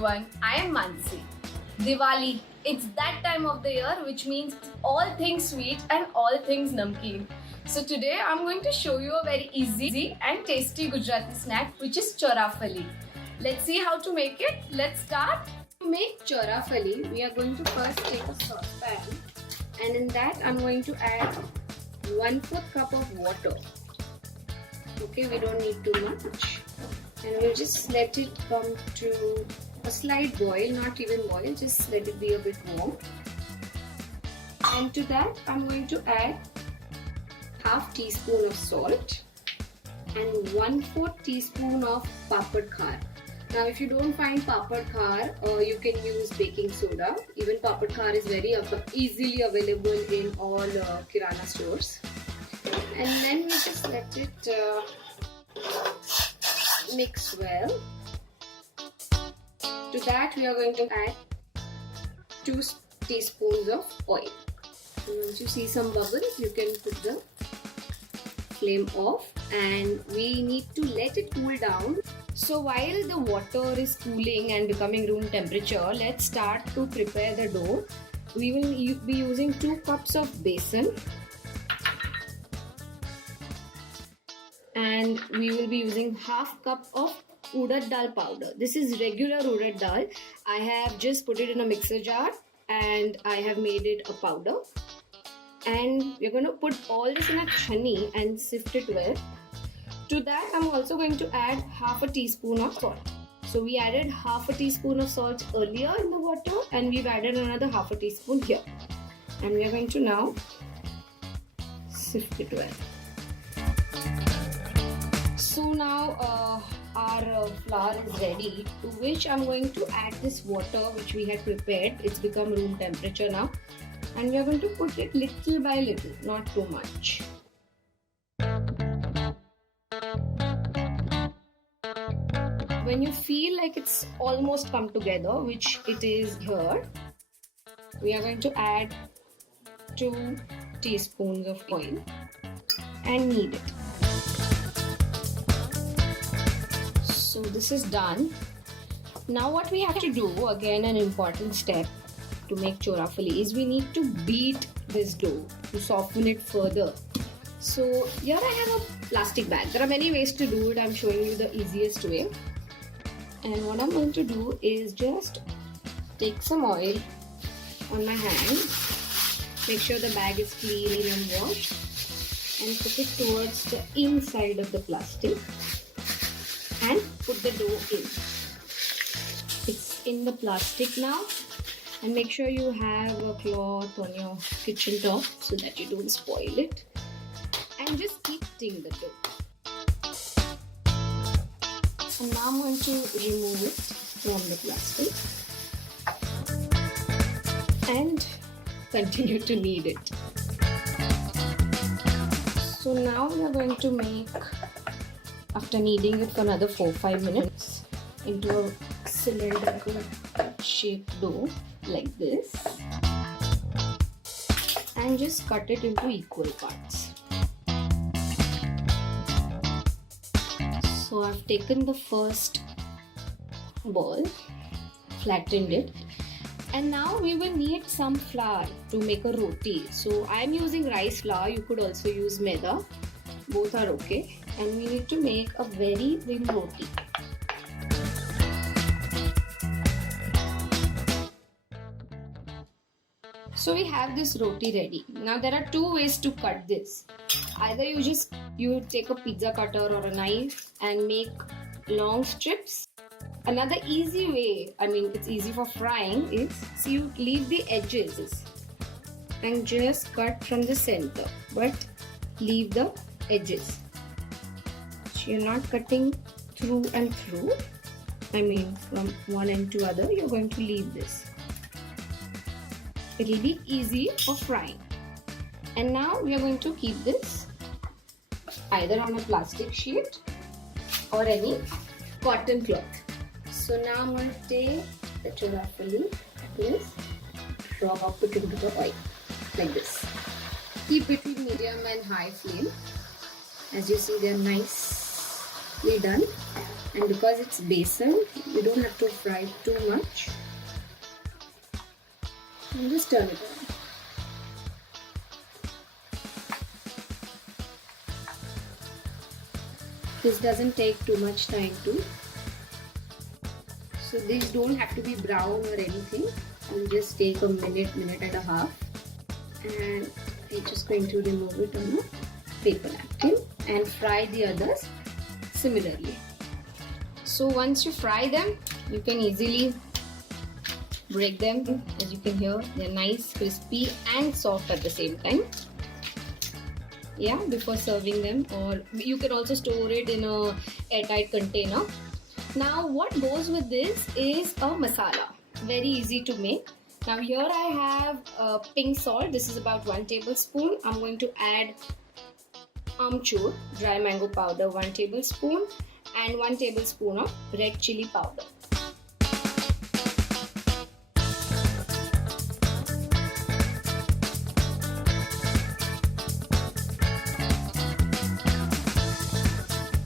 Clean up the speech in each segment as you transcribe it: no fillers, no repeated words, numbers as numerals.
everyone, I am Mansi. Diwali, it's that time of the year which means all things sweet and all things namkeen. So today I'm going to show you a very easy and tasty Gujarati snack which is Chorafali. Let's see how to make it. Let's start. To make Chorafali, we are going to first take a saucepan and in that I'm going to add 1/4 cup of water. Okay, we don't need too much. And we'll just let it come to a slight boil, not even boil, just let it be a bit warm. And to that I'm going to add half teaspoon of salt and 1/4 teaspoon of Papad Khar. Now if you don't find Papad Khar, you can use baking soda. Even Papad Khar is very easily available in all Kirana stores. And then we just let it mix well. To that we are going to add 2 teaspoons of oil. And once you see some bubbles, you can put the flame off and we need to let it cool down. So while the water is cooling and becoming room temperature, let's start to prepare the dough. We will be using 2 cups of besan and we will be using half cup of urad dal powder. This is regular urad dal. I have just put it in a mixer jar and I have made it a powder. And we're going to put all this in a chhanni and sift it well. To that I'm also going to add half a teaspoon of salt. So we added half a teaspoon of salt earlier in the water and we've added another half a teaspoon here. And we are going to now sift it well. So now our flour is ready, to which I'm going to add this water which we had prepared. It's become room temperature now. And we are going to put it little by little, not too much. When you feel like it's almost come together, which it is here, we are going to add 2 teaspoons of oil and knead it. So this is done. Now what we have to do, again an important step to make Chorafali, is we need to beat this dough to soften it further. So here I have a plastic bag. There are many ways to do it. I'm showing you the easiest way. And what I'm going to do is just take some oil on my hand. Make sure the bag is clean and washed. And put it towards the inside of the plastic. And put the dough in. It's in the plastic now. And make sure you have a cloth on your kitchen top so that you don't spoil it. And just keep hitting the dough. And now I'm going to remove it from the plastic. And continue to knead it. So now we are going to make, after kneading it for another 4-5 minutes, into a cylindrical shaped dough like this, and just cut it into equal parts. So I've taken the first ball, flattened it, and now we will need some flour to make a roti. So I'm using rice flour, you could also use maida, both are okay. And we need to make a very thin roti. So we have this roti ready. Now there are 2 ways to cut this. Either you take a pizza cutter or a knife and make long strips. Another easy way, it's easy for frying, is you leave the edges and just cut from the center, but leave the edges. So you're not cutting through and through. From one end to other, you're going to leave this. It'll be easy for frying. And now we are going to keep this either on a plastic sheet or any cotton cloth. So now I'm going to take the Chorafali, drop it into the oil like this. Keep between medium and high flame. As you see, they're nicely done. And because it's besan, you don't have to fry it too much. And just turn it on. This doesn't take too much time too. So these don't have to be brown or anything. It'll just take a minute, minute and a half. And I'm just going to remove it on a paper napkin and fry the others similarly. So once you fry them, you can easily break them. As you can hear, they're nice, crispy and soft at the same time. Yeah, before serving them, or you can also store it in a airtight container. Now what goes with this is a masala. Very easy to make. Now here I have pink salt. This is about 1 tablespoon. I'm going to add Amchur, dry mango powder, 1 tablespoon, and 1 tablespoon of red chilli powder.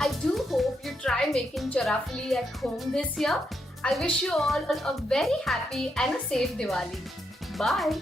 I do hope you try making Chorafali at home this year. I wish you all a very happy and a safe Diwali. Bye.